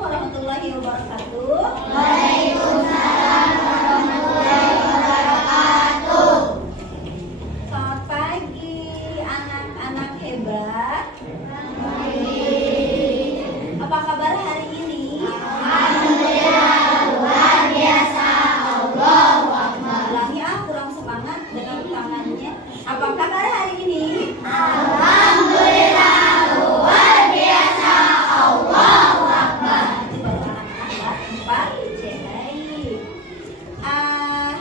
warahmatullahi wabarakatuh. Waalaikumsalam warahmatullahi wabarakatuh. Selamat pagi anak-anak hebat. Apa kabar hari ini? Alhamdulillah luar biasa. Allahu Akbar. Ulangi kurang semangat dengan tangannya. Apa kabar hari ini? Alhamdulillah luar biasa. Allahu Akbar.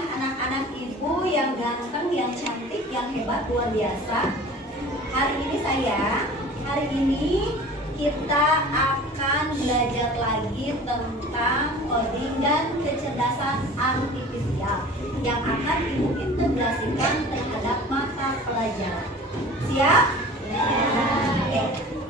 Anak-anak ibu yang ganteng, yang cantik, yang hebat, luar biasa. Hari ini kita akan belajar lagi tentang coding dan kecerdasan artifisial yang akan ibu integrasikan terhadap mata pelajaran. Siap? Oke.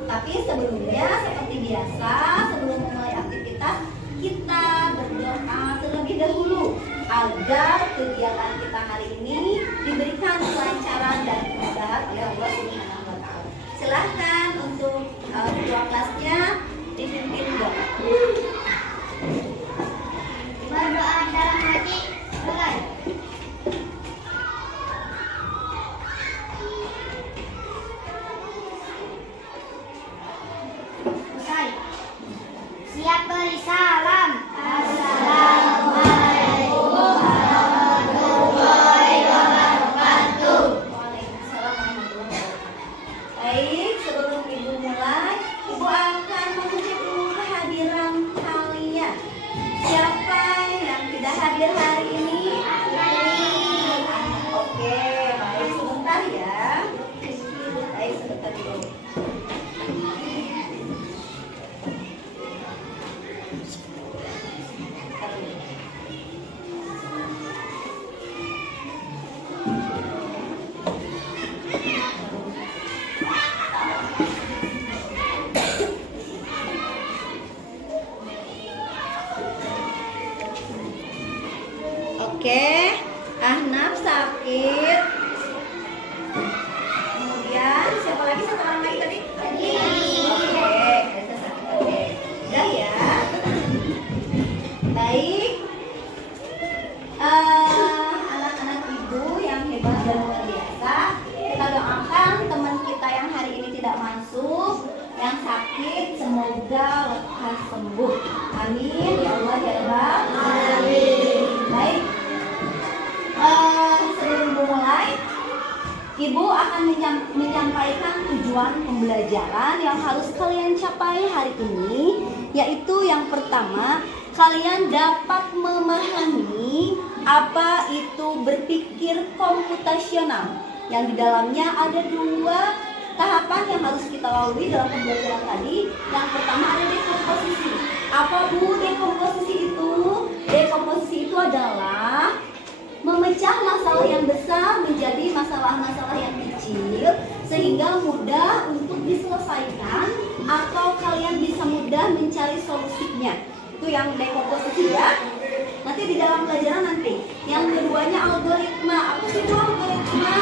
Tapi sebelumnya seperti biasa, sebelum memulai aktivitas, kita berdoa terlebih dahulu agar kegiatan kita hari ini diberikan kelancaran dan kemudahan oleh Allah Subhanahu wa Ta'ala. Silahkan untuk ketua kelasnya dipimpin doa. Berdoa dalam hati. Mulai. Selesai. Siap beri salam. Assalamualaikum warahmatullahi wabarakatuh. Waalaikumsalam warahmatullahi wabarakatuh. Baik, sebelum ibu mulai, ibu akan menguji dulu kehadiran kalian. Siapa yang tidak hadir hari ini? Oke, baik, sebentar ya. Baik, sebentar dulu. Oke, Ahnaf sakit. Kemudian siapa lagi? Satu orang lagi tadi? Oke, Elsa sakit. Oke, udah ya. Baik. Anak-anak ibu yang hebat dan luar biasa, kita doakan teman kita yang hari ini tidak masuk, yang sakit, semoga lekas sembuh. Amin ya Allah ya Rabbal alamin. Baik. Sebelum mulai, ibu akan menyampaikan tujuan pembelajaran yang harus kalian capai hari ini, yaitu yang pertama, kalian dapat memahami apa itu berpikir komputasional, yang di dalamnya ada dua tahapan yang harus kita lalui dalam pembelajaran tadi. Yang pertama ada dekomposisi. Apa Bu dekomposisi itu? Dekomposisi itu adalah memecah masalah yang besar menjadi masalah-masalah yang kecil sehingga mudah untuk diselesaikan atau kalian bisa mudah mencari solusinya. Itu yang dekomposisi ya. Nanti di dalam pelajaran nanti. Yang keduanya algoritma. Apa sih itu algoritma?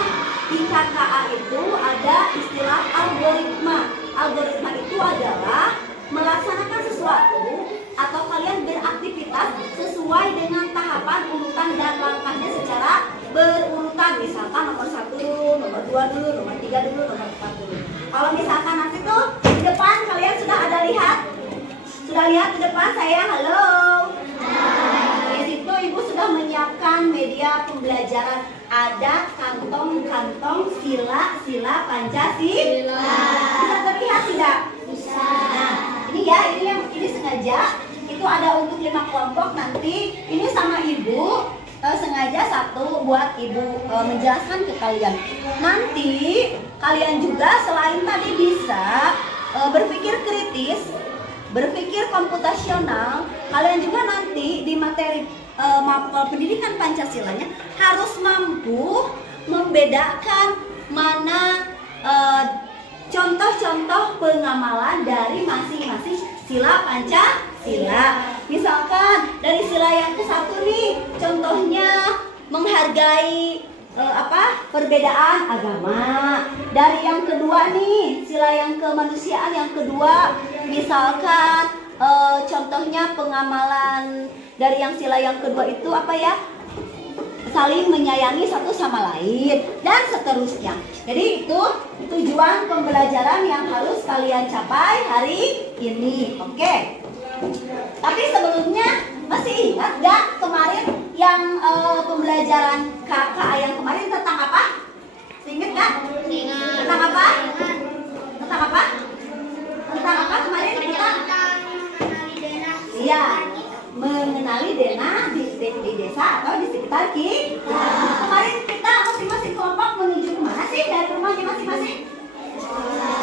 Di KKA itu ada istilah algoritma. Algoritma itu adalah melaksanakan sesuatu atau kalian beraktivitas sesuai dengan tahapan urutan dan langkahnya secara berurutan. Misalkan nomor 1 dulu, nomor 2 dulu, nomor 3 dulu, nomor 4 dulu. Kalau misalkan nanti tuh di depan kalian sudah ada lihat? Sudah lihat di depan saya? Halo. Di situ ibu sudah menyiapkan media pembelajaran. Ada kantong-kantong sila-sila Pancasila. Bisa terlihat tidak? Bisa. Nah, ini ya, ini sengaja itu ada untuk 5 kelompok nanti. Ini sama ibu sengaja satu buat ibu menjelaskan ke kalian. Nanti kalian juga selain tadi bisa berpikir kritis, berpikir komputasional, kalian juga nanti di materi pendidikan Pancasilanya harus mampu membedakan mana contoh-contoh pengamalan dari masing-masing sila Pancasila. Misalkan dari sila yang ke-1 nih, contohnya menghargai perbedaan agama. Dari yang kedua nih, sila yang kemanusiaan yang kedua, misalkan contohnya pengamalan dari yang sila yang kedua itu apa ya? Saling menyayangi satu sama lain dan seterusnya. Jadi itu tujuan pembelajaran yang harus kalian capai hari ini. Oke. Tapi sebelumnya masih ingat gak kemarin yang pembelajaran kakak yang kemarin tentang apa? Ingat gak? Tentang apa? Tentang apa? Tentang apa kemarin kita? Iya, mengenali Dena di desa atau di sekitar kita. Kemarin kita masing-masing kelompok menuju kemana sih dari rumahnya masing-masing?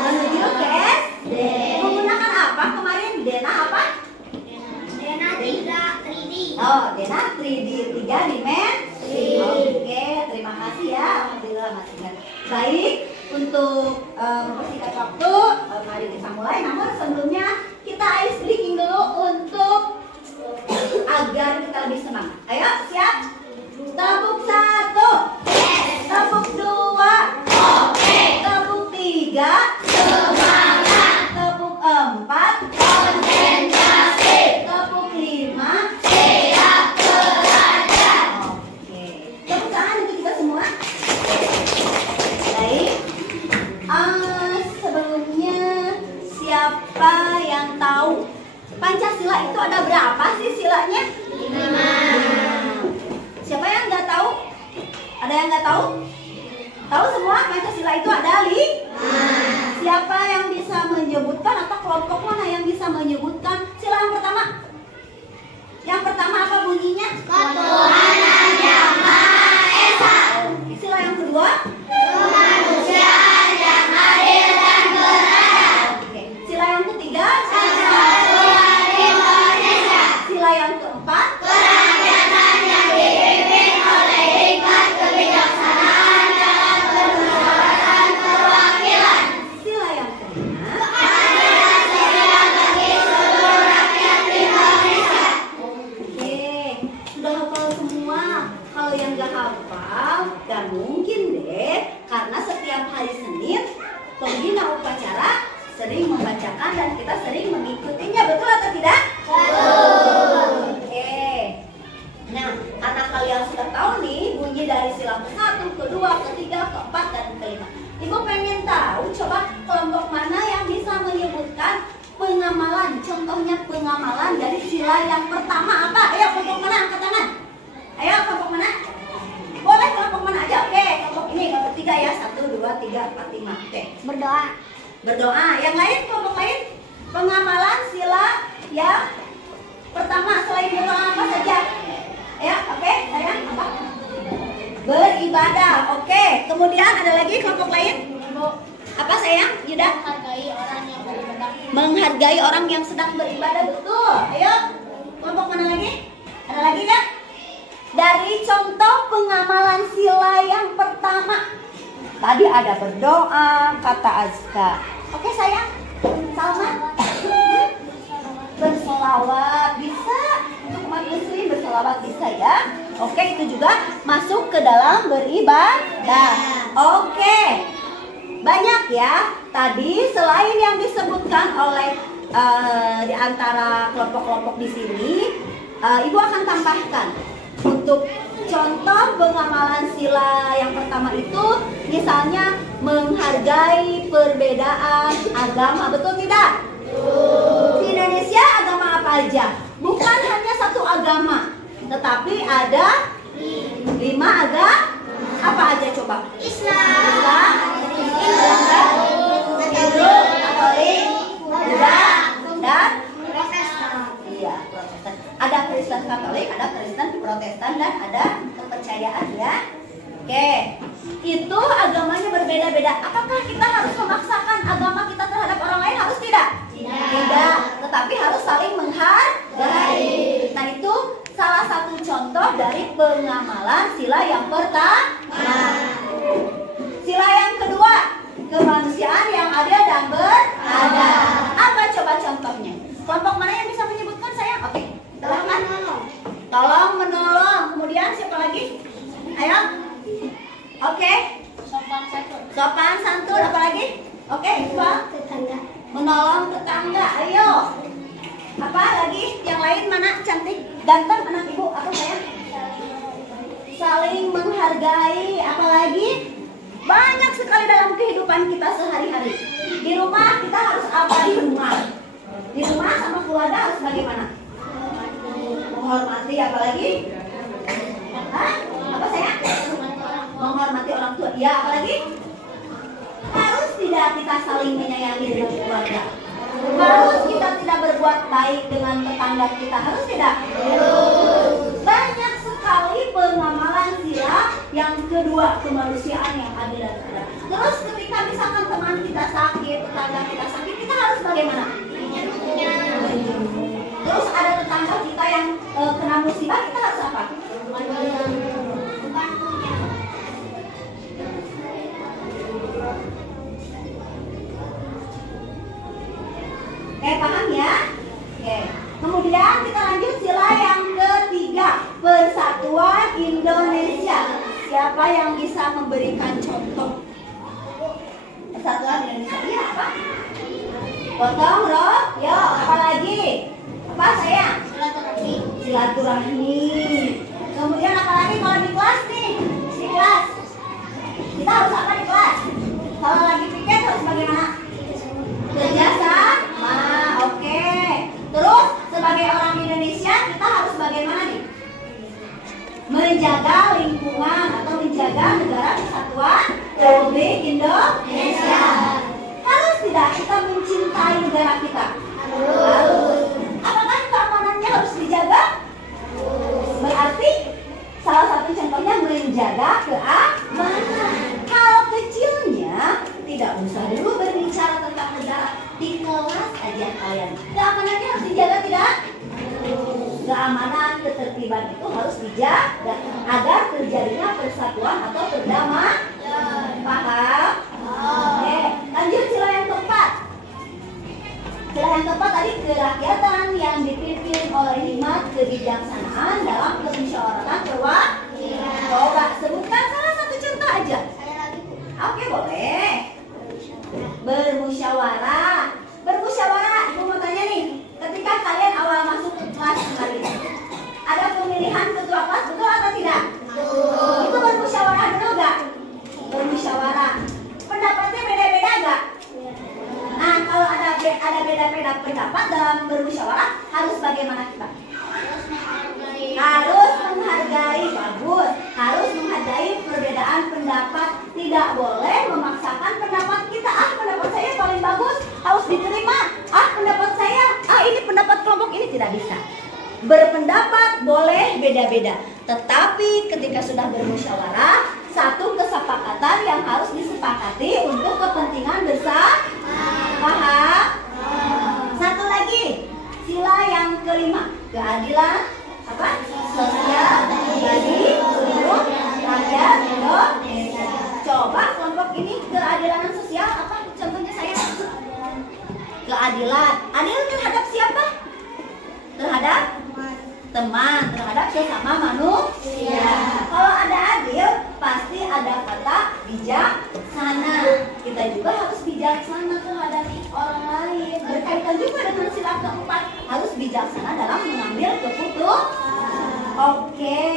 Menuju ke SD. Menggunakan apa kemarin? Dena apa? Dena 3D. Oh, Dena 3D, 3 dimensi. Oke, terima kasih ya. Alhamdulillah masih ingat. Baik, untuk mempersingkat waktu, mari kita mulai. Namun sebelumnya kita ice breaking dulu untuk agar kita lebih semangat. Ayo, siap? Tepuk 1, tepuk 2, tepuk 3, semangat. Tepuk 4, konsentrasi. Tepuk 5, siap belajar. Oke, tepuk tangan untuk kita semua. Baik. Sebelumnya siapa yang tahu Pancasila itu ada berapa sih silanya? 5. Siapa yang nggak tahu? Ada yang nggak tahu? Tahu semua Pancasila itu ada 5. Siapa yang bisa menyebutkan atau kelompok mana yang bisa menyebutkan sila yang pertama? Yang pertama apa bunyinya? Ketuhanan Yang Maha Esa. Sila yang kedua? Kemanusiaan yang adil dan beradab. Oke. Sila yang ketiga? Persatuan Indonesia. Sila yang keempat? Kerakyatan yang dipimpin oleh hikmat kebijaksanaan dalam permusyawaratan perwakilan. Sila yang kelima? Keadilan sosial bagi seluruh rakyat Indonesia. Oke, sudah hafal semua. Kalau yang gak hafal, gak mungkin deh. Karena setiap hari Senin, pembina upacara sering membacakan dan kita sering mengikutinya. Betul atau tidak? Betul. Oke. Nah, karena kalian sudah tahu nih bunyi dari sila ke-1, ke-2, ke-3, ke-4, dan ke-5. Ibu pengen tahu, coba kelompok mana yang bisa menyebutkan pengamalan. Contohnya pengamalan dari sila yang pertama apa? Ayo kelompok mana? Angkat tangan. Ayo kelompok mana? Boleh kelompok mana aja? Oke, kelompok ini, kelompok 3 ya. 1, 2, 3, 4, 5. Oke. Berdoa. Berdoa. Yang lain, kelompok lain? Pengamalan sila yang pertama selain berdoa apa saja? Ya, oke, sayang, apa? Beribadah. Oke. Kemudian ada lagi kelompok lain? Apa sayang? Yuda? Menghargai orang yang beribadah. Menghargai orang yang sedang beribadah. Betul. Ayo, kelompok mana lagi? Ada lagi nggak? Dari contoh pengamalan sila yang pertama, tadi ada berdoa, kata Azka. Oke sayang, Salma? Bersolawat bisa. Untuk umat muslim bersolawat bisa ya. Oke, itu juga masuk ke dalam beribadah. Oke, banyak ya. Tadi selain yang disebutkan oleh di antara kelompok-kelompok di sini, Ibu akan tambahkan untuk contoh pengamalan sila yang pertama itu, misalnya menghargai perbedaan agama. Betul tidak? Di Indonesia agama apa aja? Bukan hanya satu agama, tetapi ada 5 agama. Apa aja coba? Islam, Hindu, Katolik, Buddha, dan Protestan. iya, Protestan. Ada Kristen Katolik, ada Kristen Protestan, dan ada kepercayaan ya. Oke, itu agamanya berbeda-beda. Apakah kita harus memaksakan agama kita terhadap orang lain? Harus tidak? Tidak, tetapi harus saling menghargai. Nah, itu salah satu contoh dari pengamalan sila yang pertama. Sila yang kedua, kemanusiaan yang adil dan beradab. Apa coba contohnya? Kelompok mana yang bisa menyebutkan sayang? Oke, silakan. Tolong menolong. Kemudian siapa lagi? Ayo. Oke. Sopan santun. Apa lagi? Oke, Iqbal. Tetangga. Menolong tetangga. Ayo. Apa lain mana cantik, ganteng anak ibu atau saya? Saling menghargai, apalagi banyak sekali dalam kehidupan kita sehari-hari. Di rumah kita harus apa di rumah? Di rumah sama keluarga harus bagaimana? Menghormati, apalagi? Hah? Apa saya? Menghormati orang tua. Ya, apalagi? Harus tidak kita saling menyayangi dengan keluarga. Harus kita tidak berbuat baik dengan tetangga kita. Harus tidak? Banyak sekali pengamalan sila yang kedua, kemanusiaan yang adil dan benar. Terus ketika misalkan teman kita sakit, tetangga kita sakit, kita harus bagaimana? Terus ada tetangga kita yang kena musibah, kita harus apa? Paham ya? Oke. Kemudian kita lanjut sila yang ketiga, Persatuan Indonesia. Siapa yang bisa memberikan contoh? Persatuan Indonesia. Iya apa? Gotong royong. Apalagi? Apa sayang? Silaturahmi. Silaturahmi. Kemudian apalagi kalau di kelas nih? Di kelas. Kita harus apa di kelas? Kalau lagi piket harus bagaimana? Kerjasama. Oke. Terus sebagai orang Indonesia kita harus bagaimana nih? Menjaga lingkungan atau menjaga negara kesatuan Republik Indonesia. Harus tidak kita mencintai negara kita? Harus. Apakah keamanannya harus dijaga? Berarti salah satu contohnya menjaga keamanan. Hal kecilnya tidak usah dulu berbicara tentang negara, di kelas aja kalian. Keamanannya harus dijaga tidak? Keamanan, ketertiban itu harus dijaga agar terjadinya persatuan atau perdamaian. Paham? Oke, lanjut sila yang keempat. Sila yang keempat tadi kerakyatan yang dipimpin oleh hikmat kebijaksanaan dalam permusyawaratan perwakilan. Coba sebutkan salah satu contoh aja. Oke, boleh. Bermusyawarah. Bermusyawarah, ibu mau tanya nih, ketika kalian awal masuk ke kelas kali ini, ada pemilihan ketua kelas, betul atau tidak? Betul. Itu bermusyawarah dulu gak? Bermusyawarah. Pendapatnya beda-beda gak? Nah, kalau ada beda-beda pendapat dalam bermusyawarah, harus bagaimana kita? Harus menghargai, bagus. Harus menghargai perbedaan pendapat. Tidak boleh memaksakan pendapat kita. Pendapat saya paling bagus, harus diterima. Pendapat saya, ini pendapat kelompok ini tidak bisa. Berpendapat boleh beda-beda. Tetapi ketika sudah bermusyawarah, satu kesepakatan yang harus disepakati untuk kepentingan bersama. Paham? Satu lagi, sila yang kelima, keadilan apa? Sosial bagi seluruh rakyat Indonesia. Coba kelompok ini keadilan sosial apa? Contohnya saya. Keadilan. Adil terhadap siapa? Terhadap teman, terhadap sesama manusia. Kalau ada adil, pasti ada kata bijaksana. Kita juga harus bijaksana terhadap orang lain. Berkaitan juga dengan sila keempat, harus bijaksana dalam mengambil keputusan. Oke,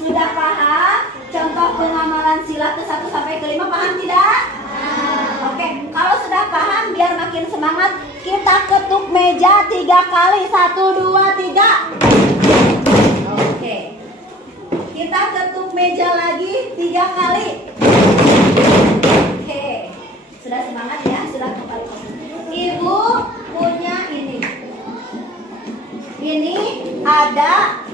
sudah paham contoh pengamalan sila ke-1 sampai ke-5, paham tidak? Oke, kalau sudah paham biar makin semangat, kita ketuk meja 3 kali. 1, 2, 3. Oke, kita ketuk meja lagi 3 kali. Oke, sudah semangat ya, sudah kembali. Ibu punya ini. Ini ada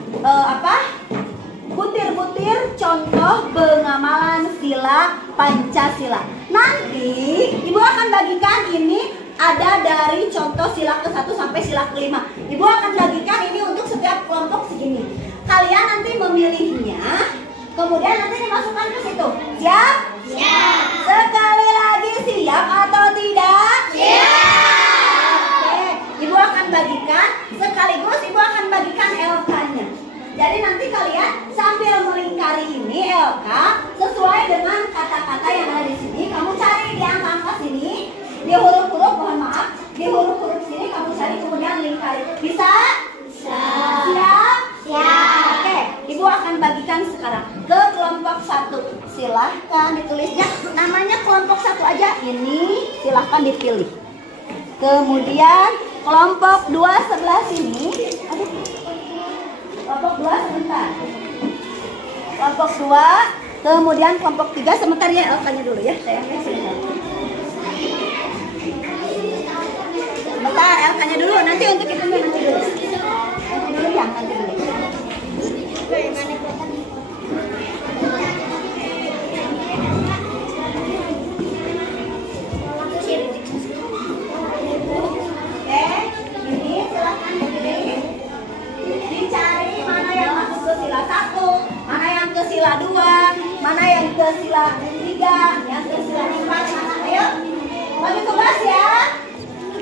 butir-butir contoh pengamalan sila Pancasila. Nanti ibu akan bagikan ini ada dari contoh sila ke-1 sampai sila ke-5. Ibu akan bagikan ini untuk setiap kelompok segini. Kalian nanti memilihnya, kemudian nanti dimasukkan ke situ. Siap? Siap. Sekali lagi, siap atau tidak? Siap. Oke, ibu akan bagikan sekaligus ibu akan bagikan LK-nya. Jadi nanti kalian sambil melingkari ini LK sesuai dengan kata-kata yang ada di sini. Kamu cari di angka-angka sini, di huruf-huruf, mohon maaf, di huruf-huruf sini kamu cari kemudian lingkari. Bisa? Bisa. silahkan ditulisnya. Namanya kelompok 1 aja. Ini silahkan dipilih. Kemudian kelompok 2 sebelah sini. Aduh. Kelompok 2 sebentar. Kelompok 2. Kemudian kelompok 3 sebentar ya. Elkanya dulu ya. Sayangnya sebentar. Bentar, Elkanya dulu. Nanti untuk itu nanti dulu. Nanti dulu ya, nanti dulu. Oke, ini silahkan dipilih. Dicari mana yang masuk ke sila 1, mana yang ke sila 2, mana yang ke sila 3, yang ke sila 4, mana? Ayo, bagi tugas ya.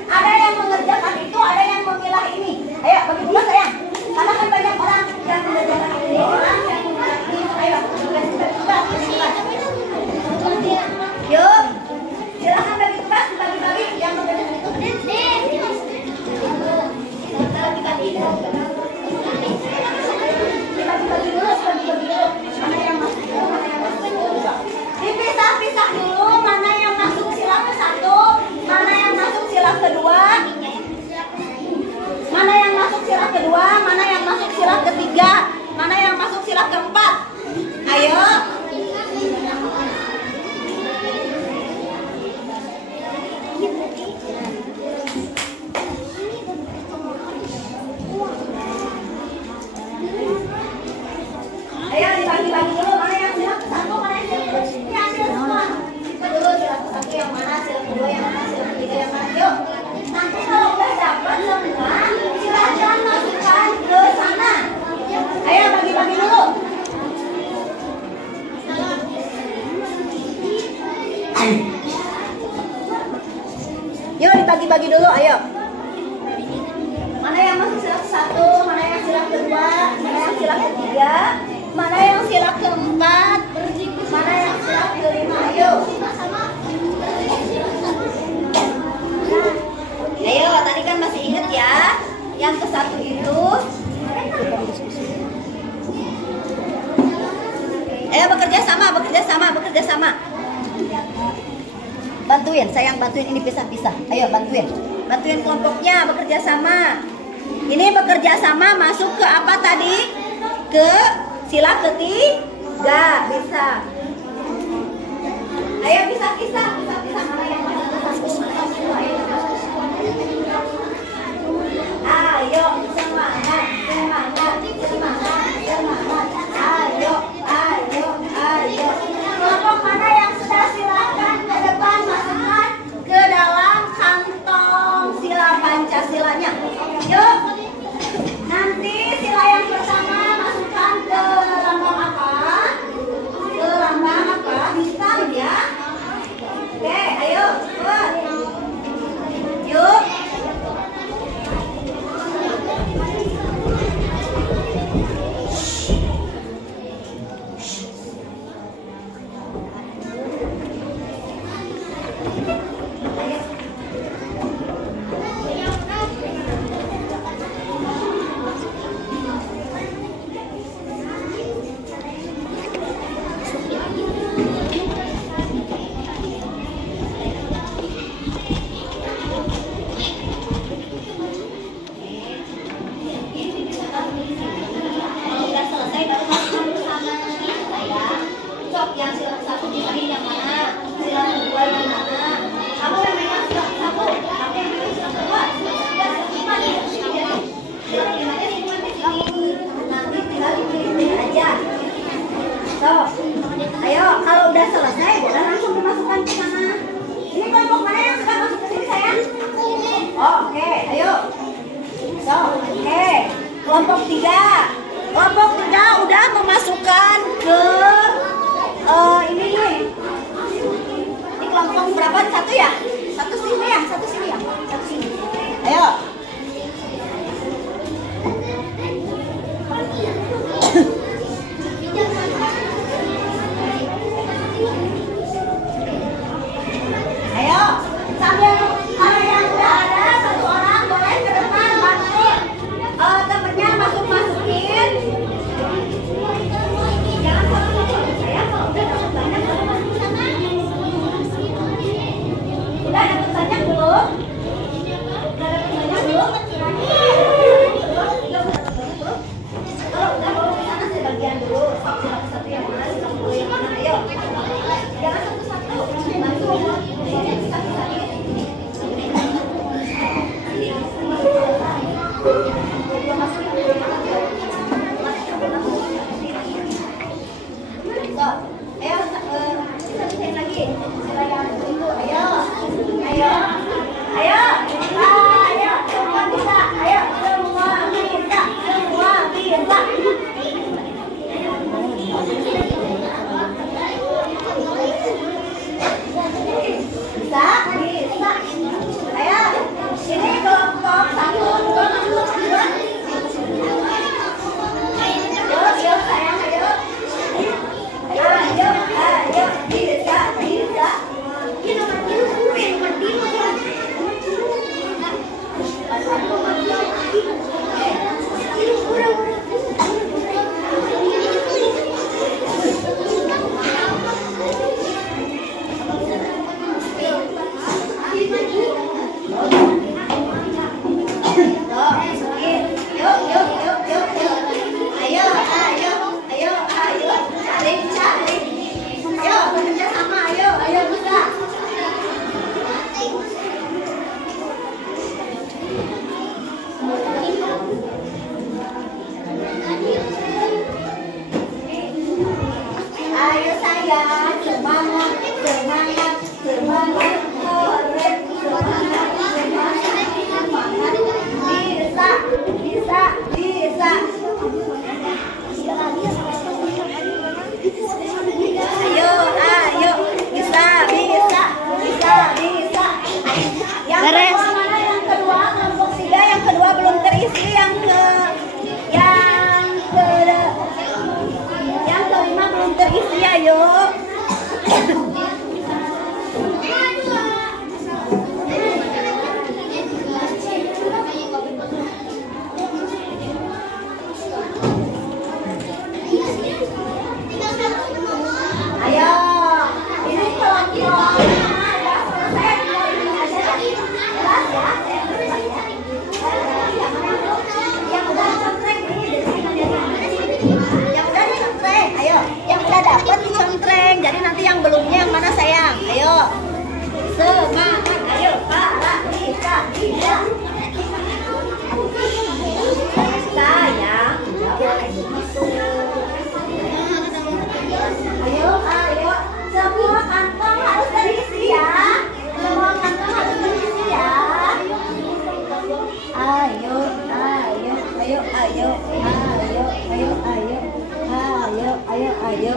Ada yang mengerjakan itu, ada yang memilah ini. Ayo, bagi tugas sayang. Karena kan banyak orang yang mengerjakan ini, orang yang memilah ini. Ayo, tugas. Yuk, silakan bagi tugas, bagi-bagi yang mengerjakan itu. Dibagi-bagi dulu. Mana yang masuk, mana yang masuk. Dipisah-pisah dulu mana yang masuk sila ke-1, mana yang masuk sila kedua, mana yang masuk sila kedua, mana yang masuk sila ketiga, mana yang masuk sila keempat. Ayo. Ayo dibagi-bagi dulu mana yang sila ke-1, mana yang sila ke-2. Ini hasil semua. Kita dulu sila ke-1 yang mana, sila kedua yang mana, sila ketiga yang mana. Yuk. Nanti kalau udah dapat semua, silahkan masukkan ke sana. Ayo bagi-bagi dulu. Yuk dibagi-bagi dulu, ayo. Mana yang masuk sila ke-1, mana yang sila kedua, mana yang sila ketiga, mana yang sila keempat, mana yang sila kelima. Ayo. Ayo, tadi kan masih ingat ya, yang ke-1 itu. Ayo bekerja sama. Bantuin, sayang bantuin ini pisah-pisah. Ayo bantuin kelompoknya bekerja sama. Ini bekerja sama masuk ke apa tadi? Ke sila ketiga, bisa. Ayo pisah-pisah mana yang masuk ke 1, mana yang kedua. Ayo semangat. Ayo. Kelompok mana yang sudah silakan ke depan masukkan ke dalam kantong sila Pancasilanya. Yuk. Nanti sila yang pertama masukkan ke lambang apa? Bintang ya. Oke, ayo. Buat. Yuk. Yang sila ke-1 dibagi yang mana, sila kedua yang mana. Kamu yang megang sila ke-1, kamu yang megang sila kedua, sila ke-5 nih. Sila ke-5-nya dibuat di sini. Nanti tinggal dipilih aja. Tuh. Ayo, kalau udah selesai, boleh langsung dimasukkan ke sana. Ini kelompok mana yang sudah masuk ke sini sayang? Oh, oke, ayo. Oke. Kelompok 3. Kelompok 3 udah memasukkan ke ini nih. Ini kelompok berapa? 1 ya? Satu sini ya? Satu sini. Ayo. Ayo. Sambil kalau yang udah ada 1 orang boleh ke depan bantu temennya masukin. Jangan kalau sayang kalau udah dapat banyak So, ayo bisa lagi. Silakan tunggu. Ayo. Ayo. Ayo. Ayo. Semua bisa. Ayo. Semua bisa. Semua bisa. Bisa. Bisa. Ayo. Ini kelompok 1, kelompok 2. Ayo sayang, ayo. Ayo, ayo, bisa, bisa. Ayo sayang, semangat, semangat, semangat, keren, semangat, semangat, semangat, bisa, bisa, bisa. Ayo, ayo, bisa, bisa, bisa, bisa. Yang kedua mana? Yang kedua kelompok 3, yang kedua belum terisi, yang kelima belum terisi, ayo. Ayo, ini kelompok yang udah dapat dicontreng. Jadi nanti yang belumnya yang mana sayang? Ayo, semangat, ayo, para bisa, bisa. Sayang, ayo, ayo, semua kantong harus terisi ya. Semua kantong harus terisi ya. Ayo, ayo, ayo, ayo, ayo, ayo, ayo. Ayo, ayo, ayo.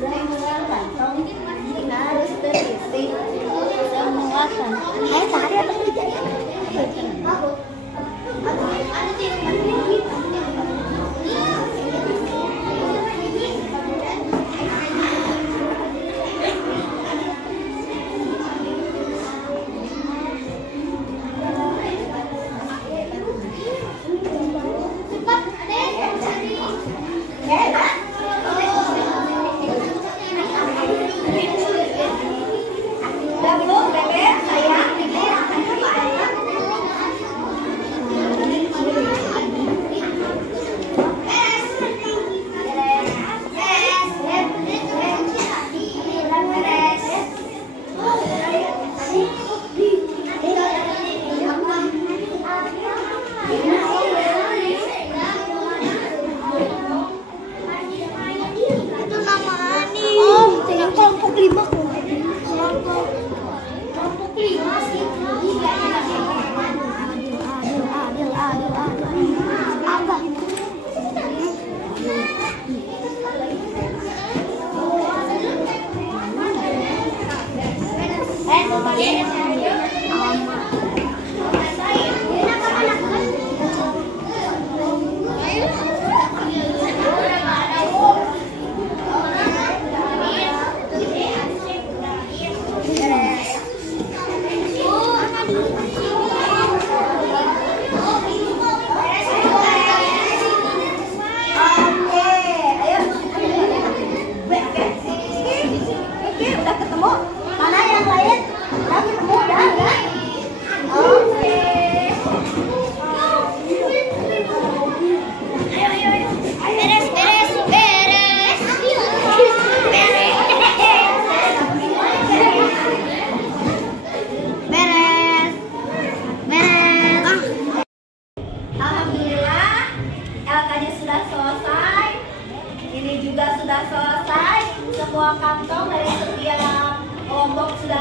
Semua kantong harus terisi. Semua kantong. Ayo cari atau tidak?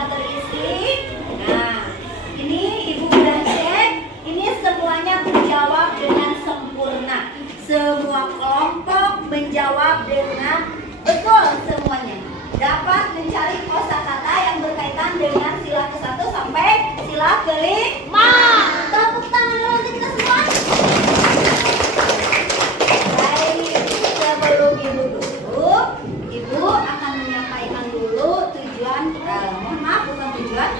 terisi. Nah, ini Ibu udah cek. Ini semuanya menjawab dengan sempurna. Semua kelompok menjawab dengan betul semuanya. Dapat mencari kosakata yang berkaitan dengan sila ke-1 sampai sila ke-5. Tepuk tangan dulu untuk kita semua. Baik, sebelum Ibu duduk, Ibu akan menyampaikan dulu tujuan, mohon maaf bukan tujuan.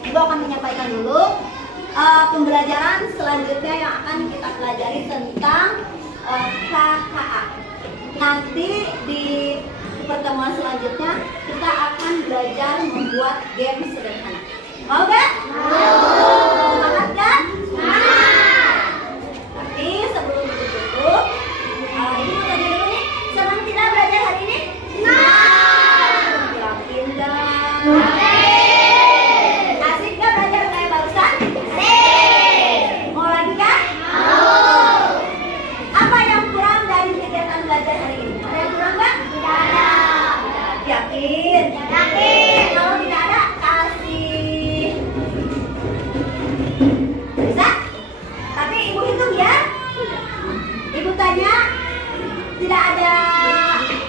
Ibu akan menyampaikan dulu pembelajaran selanjutnya yang akan kita pelajari tentang KKA. Nanti di pertemuan selanjutnya kita akan belajar membuat game sederhana. Mau gak? Mau. Semangat kan? Tapi sebelum itu tutup, Ibu mau tanya dulu nih, senang tidak belajar hari ini? Bilang pindah. Asik gak belajar kayak barusan? Mau lagi kan? Apa yang kurang dari kegiatan belajar hari ini? Ada yang kurang gak? Yakin? Kalau tidak ada, kasih. Bisa? Tapi Ibu hitung ya. Ibu tanya, tidak ada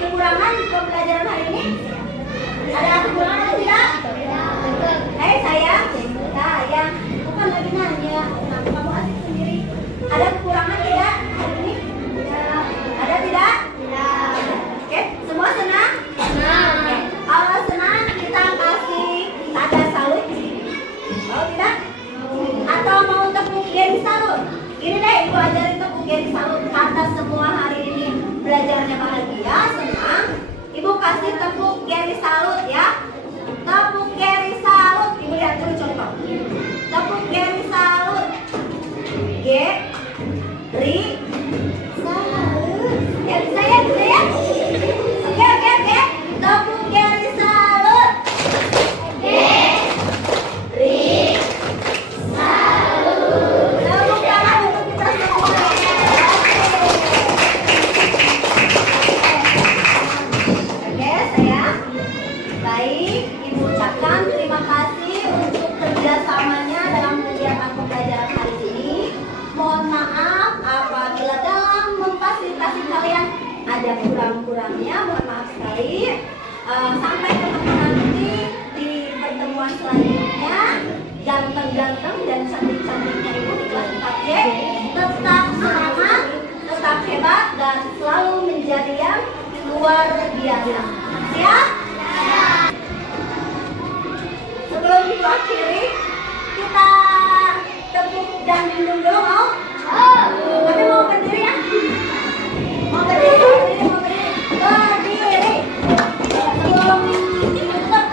kekurangan pembelajaran hari ini? Ada kekurangan atau tidak? Sayang, sayang, bukan lagi nanya. Kamu asik sendiri. Ada kekurangan tidak hari ini? Ada tidak? Oke, semua senang? Oke. Kalau senang kita kasih tanda salut. Mau tidak? Atau mau tepuk geri salut? Ini deh Ibu ajarin tepuk geri salut. Karena semua hari ini belajarnya bahagia, senang. Ibu kasih tepuk geri salut ya. Tepuk geri salut. Ibu lihat dulu contoh. Tepuk geri salut. G, ri, salut. Ya bisa ya, bisa ya. Oke. Tepuk geri salut. G, ri, salut. Tepuk tangan untuk kita semua. Oke, sayang. Baik, Ibu ucapkan terima kasih untuk kerjasamanya dalam kegiatan pembelajaran hari ini. Mohon maaf apabila dalam memfasilitasi kalian ada kurang-kurangnya, mohon maaf sekali. Sampai ketemu nanti di pertemuan selanjutnya. Ganteng-ganteng dan cantik-cantiknya Ibu di kelas 4C. Tetap semangat, tetap hebat, dan selalu menjadi yang luar biasa. Siap? Sebelum Ibu akhiri, kita tepuk dan minum dulu, mau? Tapi mau berdiri ya? Mau berdiri. Berdiri. Sebelum ditutup,